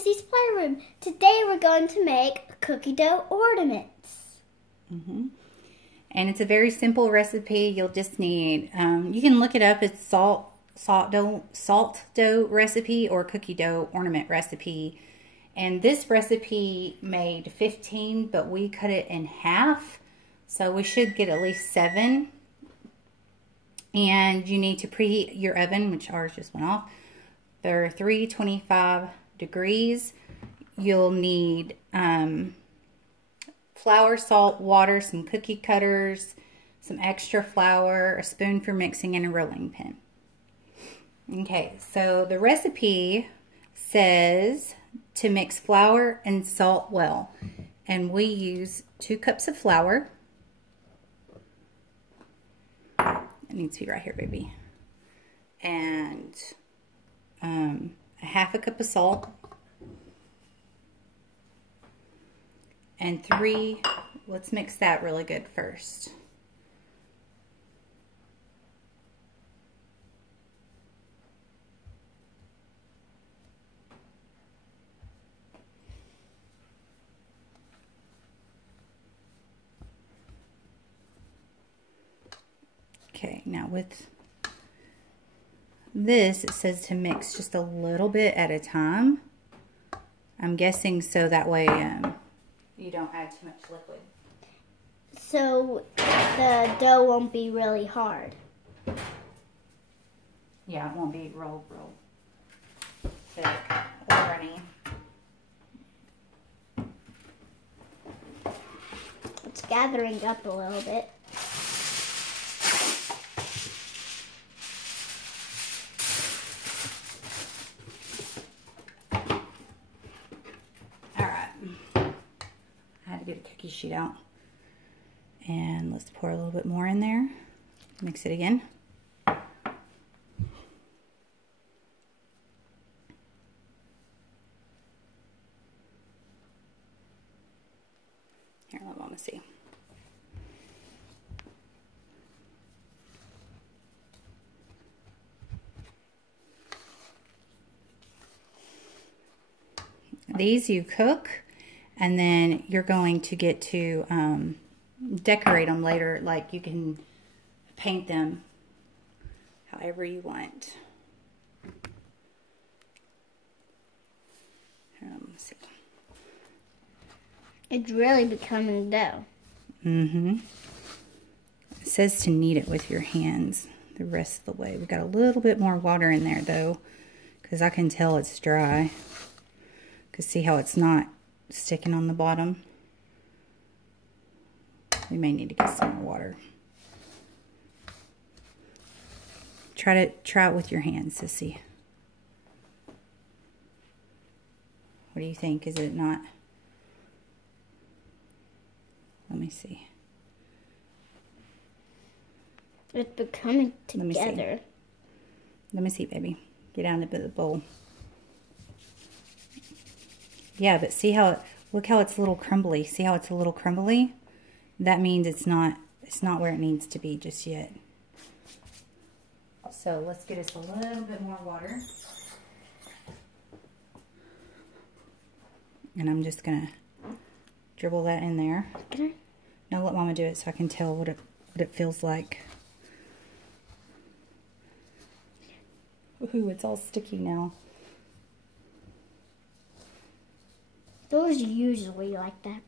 Sissy's Playroom. Today we're going to make cookie dough ornaments. And it's a very simple recipe. You'll just need, you can look it up. It's salt dough recipe or cookie dough ornament recipe. And this recipe made 15, but we cut it in half. So we should get at least 7. And you need to preheat your oven, which ours just went off, for 325 degrees. You'll need flour, salt, water, some cookie cutters, some extra flour, a spoon for mixing, and a rolling pin. Okay, so the recipe says to mix flour and salt well. And we use 2 cups of flour. It needs to be right here, baby. And a half a cup of salt. And 3, let's mix that really good first. Okay, now with this, it says to mix just a little bit at a time. I'm guessing so that way you don't add too much liquid. So the dough won't be really hard. Yeah, it won't be real thick or runny. It's gathering up a little bit. Get a cookie sheet out, and let's pour a little bit more in there. Mix it again. Here, let Mama see. These you cook, and then you're going to get to decorate them later. Like, you can paint them however you want. Here, let me see. It's really becoming dough. It says to knead it with your hands the rest of the way. We got a little bit more water in there though, because I can tell it's dry. Because see how it's not sticking on the bottom? We may need to get some more water. Try it with your hands, Sissy. What do you think? Is it not? Let me see. It's becoming together. Let me see, baby. Get out of the bowl. Yeah, but see how look how it's a little crumbly. See how it's a little crumbly? That means it's not where it needs to be just yet. So let's get us a little bit more water. And I'm just gonna dribble that in there. Okay. Now let Mama do it so I can tell what it feels like. Ooh, it's all sticky now. Those usually like that.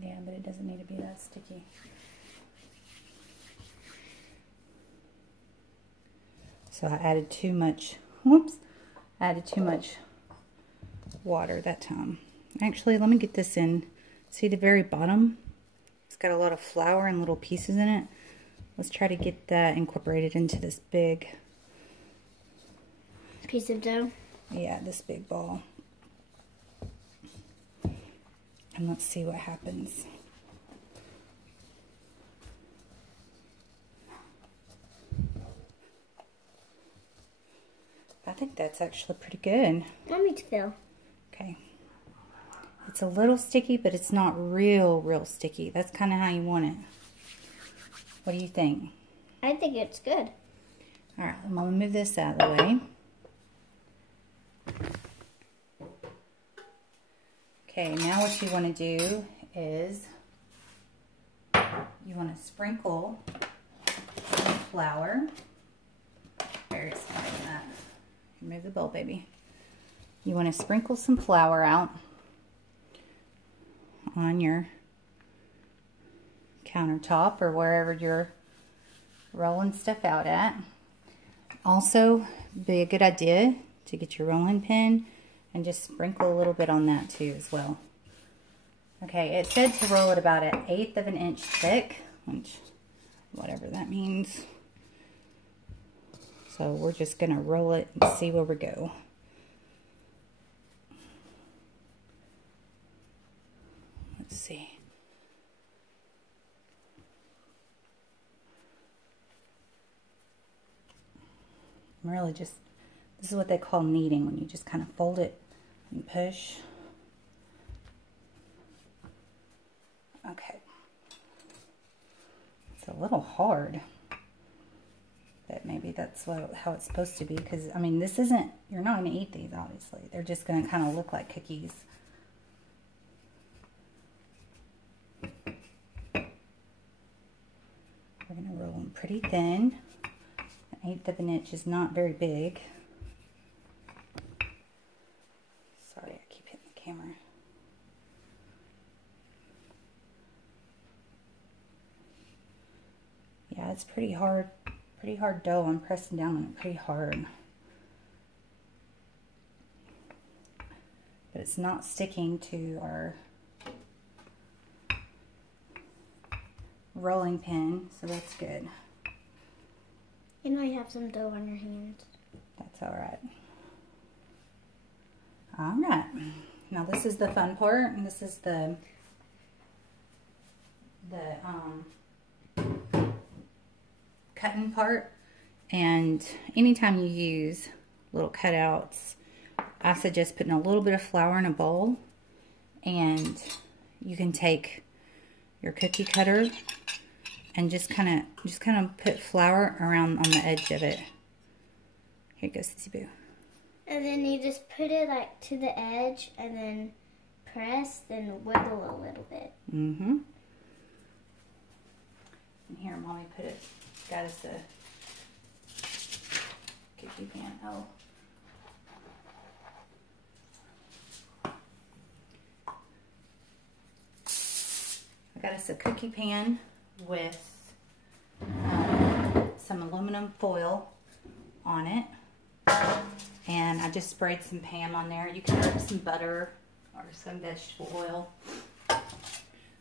Yeah, but it doesn't need to be that sticky. So I added too much, whoops, I added too much water that time. Actually, let me get this in. See the very bottom? It's got a lot of flour and little pieces in it. Let's try to get that incorporated into this big piece of dough. Yeah, this big ball. And let's see what happens. I think that's actually pretty good. Let me feel. Okay. It's a little sticky, but it's not real sticky. That's kind of how you want it. What do you think? I think it's good. All right, I'm going to move this out of the way. what you want to do is you want to sprinkle some flour. Very smart in that. Remove the bowl, baby. You want to sprinkle some flour out on your countertop or wherever you're rolling stuff out at. Also, be a good idea to get your rolling pin and just sprinkle a little bit on that too as well. Okay, it said to roll it about 1/8 of an inch thick, which whatever that means. So we're just gonna roll it and see where we go. Let's see. I'm really just, this is what they call kneading, when you just kind of fold it and push. Okay. It's a little hard, but maybe that's how it's supposed to be, because, I mean, this isn't, you're not going to eat these, obviously. They're just going to kind of look like cookies. We're going to roll them pretty thin. 1/8 of an inch is not very big. Sorry, I keep hitting the camera. Yeah, it's pretty hard dough. I'm pressing down on it pretty hard. But it's not sticking to our rolling pin, so that's good. You know you have some dough on your hands. That's all right. All right. Now this is the fun part, and this is the cutting part. And anytime you use little cutouts, I suggest putting a little bit of flour in a bowl, and you can take your cookie cutter and just kind of put flour around on the edge of it. Here goes Sissy Boo. And then you just put it like to the edge and then press, then wiggle a little bit. Mm-hmm. And here, Mommy got us a cookie pan. Oh. I got us a cookie pan with some aluminum foil on it, and I just sprayed some Pam on there. You can rub some butter or some vegetable oil,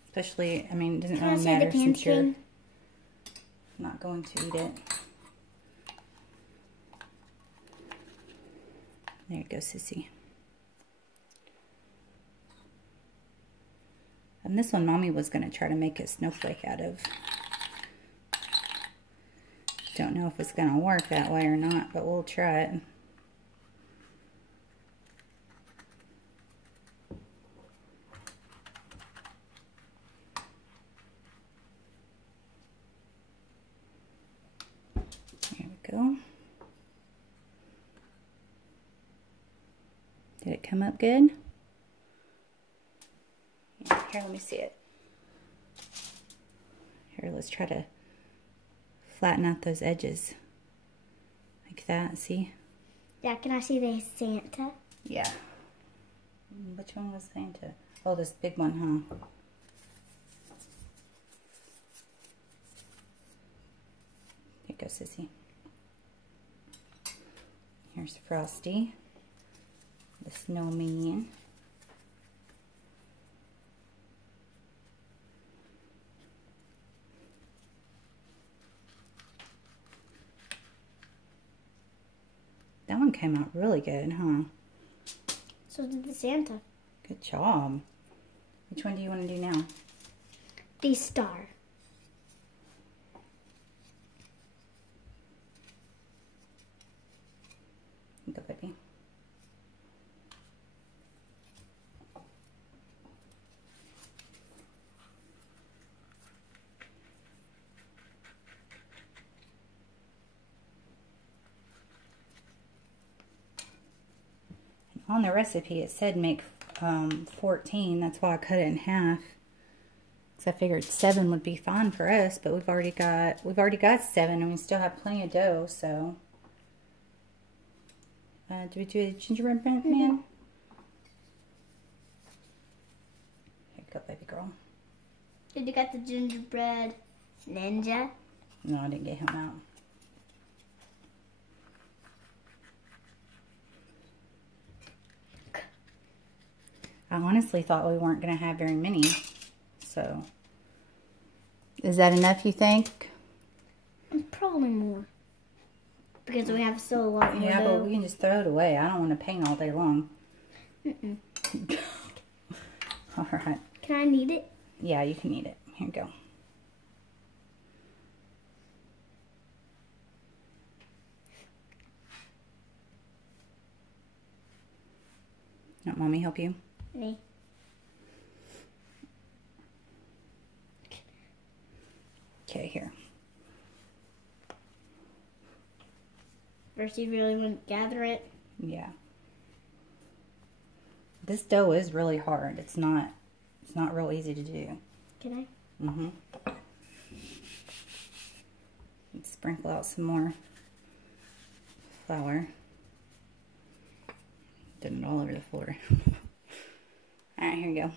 especially, I mean, it doesn't really matter since you're not going to eat it. There you go, Sissy. And this one Mommy was going to try to make a snowflake out of. Don't know if it's going to work that way or not, but we'll try it. There we go. Did it come up good? Yeah, here, let me see it. Here, let's try to flatten out those edges. Like that, see? Yeah, can I see the Santa? Yeah. Which one was Santa? Oh, this big one, huh? Here goes Sissy. Here's Frosty, the snowman. That one came out really good, huh? So did the Santa. Good job. Which one do you want to do now? The star. Go, baby. On the recipe, it said make 14. That's why I cut it in half. Because I figured 7 would be fine for us, but we've already got 7, and we still have plenty of dough. So, do we do a gingerbread man? Here you go, baby girl. Did you got the gingerbread ninja? No, I didn't get him out. I honestly thought we weren't going to have very many. So, is that enough, you think? Probably more. Because we have still a lot more Yeah, dough. but we can just throw it away. I don't want to paint all day long. All right. Can I knead it? Yeah, you can eat it. Here you go. Want Mommy help you? Me. Okay, here. First, you really want to gather it. Yeah. This dough is really hard. It's not real easy to do. Can I? Mm-hmm. Let's sprinkle out some more flour. Did it all over the floor. All right, here you go.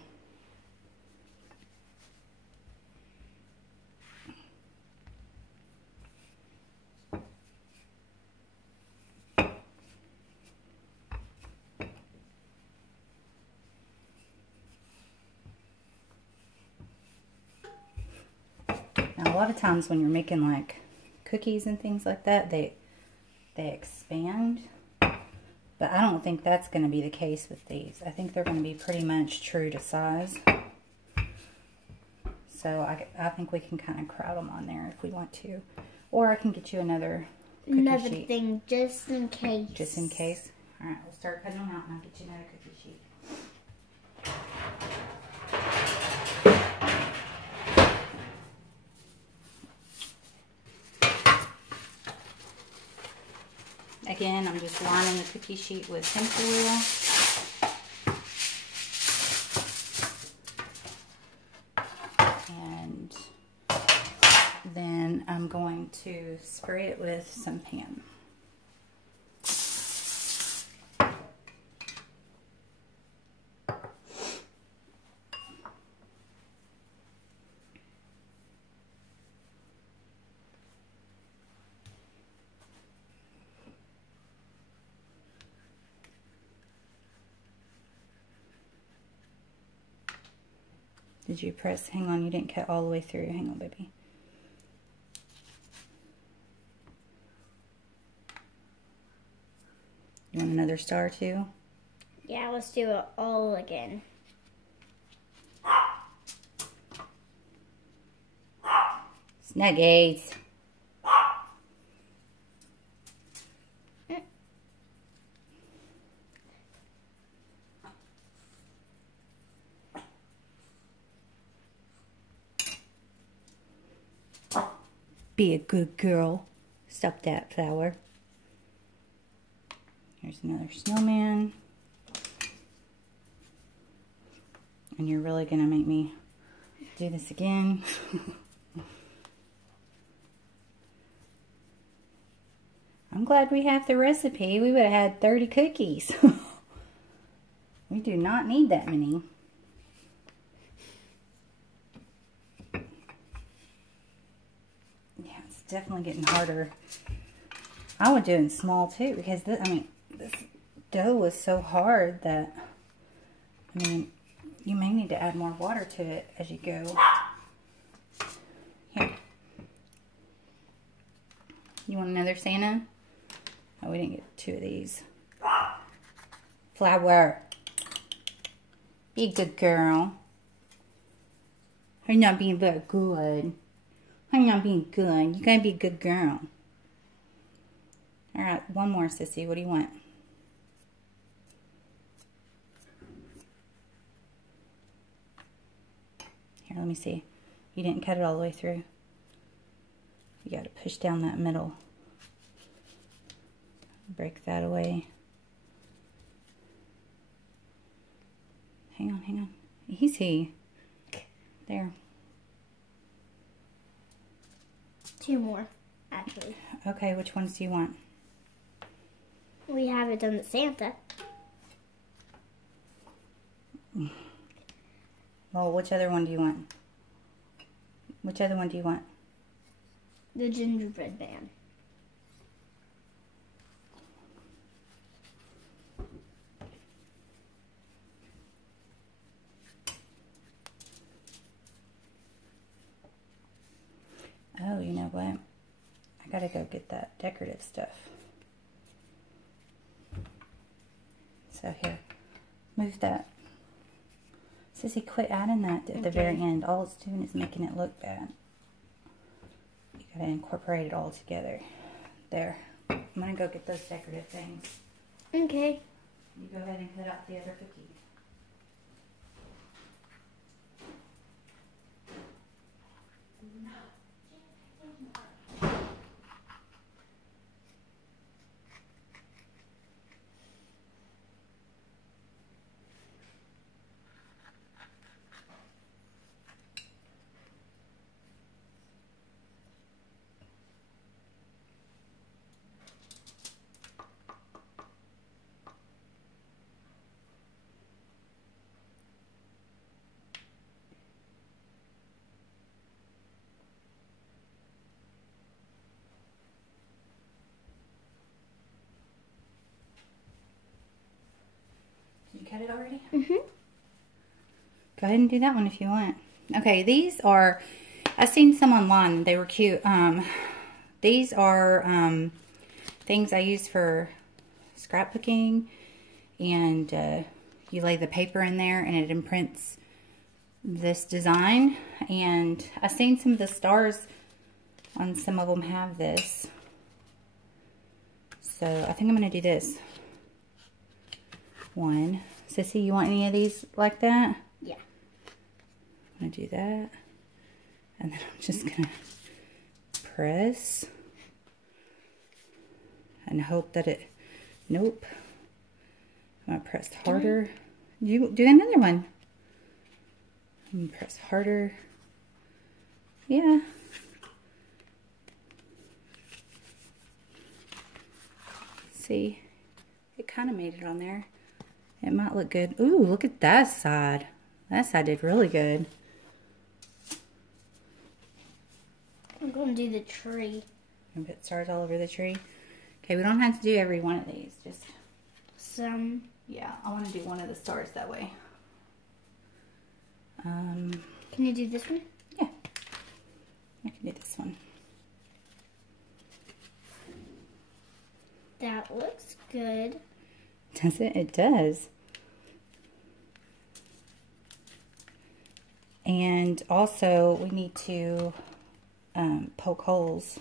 Now, a lot of times when you're making like cookies and things like that, they expand. But I don't think that's going to be the case with these. I think they're going to be pretty much true to size. So I think we can kind of crowd them on there if we want to. Or I can get you another cookie sheet. Thing, just in case. Just in case. All right, we'll start cutting them out and I'll get you another cookie sheet. Again, I'm just lining the cookie sheet with tinsel oil. And then I'm going to spray it with some pan. Did you press? Hang on, you didn't cut all the way through. Hang on, baby. You want another star too? Yeah, let's do it all again. Snuggies. Be a good girl. Stop that flower. Here's another snowman. And you're really going to make me do this again. I'm glad we have the recipe. We would have had 30 cookies. We do not need that many. Yeah, it's definitely getting harder. I would do it in small too because this dough was so hard that, you may need to add more water to it as you go. Here. You want another Santa? Oh, we didn't get 2 of these. Flour. Be a good girl. You're not being very good. I'm not being good. You gotta be a good girl. Alright, one more, sissy. What do you want? Here, let me see. You didn't cut it all the way through. You gotta push down that middle. Break that away. hang on. Easy. There. 2 more, actually. Okay, which ones do you want? We haven't done the Santa. Well, which other one do you want? Which other one do you want? The gingerbread man. Oh, you know what? I gotta go get that decorative stuff. So here, move that. Sissy, quit adding that at the very end. All it's doing is making it look bad. You gotta incorporate it all together. There. I'm gonna go get those decorative things. Okay. You go ahead and cut out the other cookie. Did you cut it already? Mm-hmm. Go ahead and do that one if you want. Okay, these are, I've seen some online. They were cute. These are things I use for scrapbooking. And you lay the paper in there and it imprints this design. And I've seen some of the stars on some of them have this. So I think I'm going to do this one. Sissy, you want any of these like that? Yeah. I'm going to do that. And then I'm just going to press. And hope that it, nope. I'm going to press harder. You do another one. I'm going to press harder. Yeah. See, it kind of made it on there. It might look good. Ooh, look at that side. That side did really good. I'm going to do the tree. And put stars all over the tree. Okay, we don't have to do every one of these. Just some. Yeah, I want to do one of the stars that way. Can you do this one? Yeah, I can do this one. That looks good. Does it? It does. And also, we need to poke holes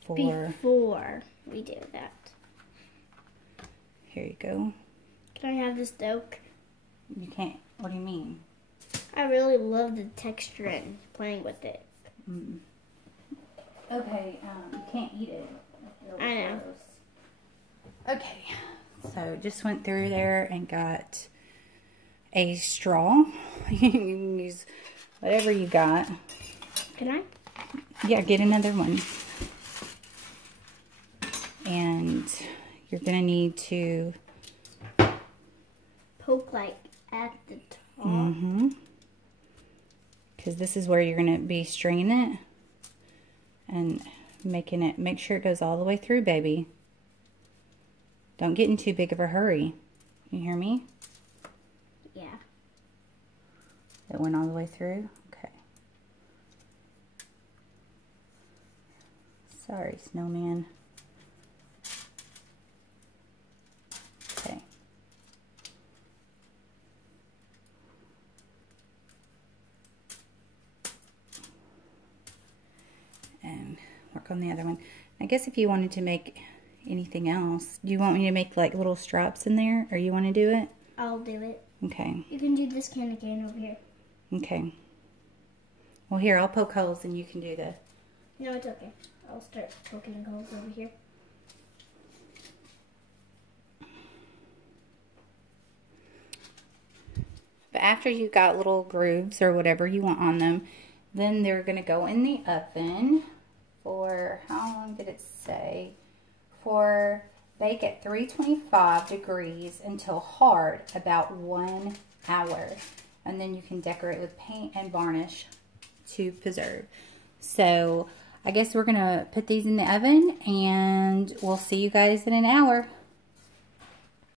before we do that. Here you go. Can I have this oak? You can't. What do you mean? I really love the texture and playing with it. Mm. Okay, you can't eat it. I know. Okay, so just went through there and got a straw. You can use whatever you got. Can I? Yeah, get another one. And you're going to need to poke like at the top. Mm-hmm. Because this is where you're going to be stringing it and making it, make sure it goes all the way through, baby. Don't get in too big of a hurry. You hear me? Yeah. It went all the way through? Okay. Sorry, snowman. Okay. And work on the other one. I guess if you wanted to make anything else, do you want me to make like little straps in there, or you want to do it? I'll do it. Okay. You can do this can again over here. Okay. Well, here, I'll poke holes and you can do the... No, it's okay. I'll start poking holes over here. after you got little grooves or whatever you want on them, then they're going to go in the oven for, how long did it say? For bake at 325 degrees until hard, about 1 hour. And then you can decorate with paint and varnish to preserve. So I guess we're going to put these in the oven and we'll see you guys in an hour.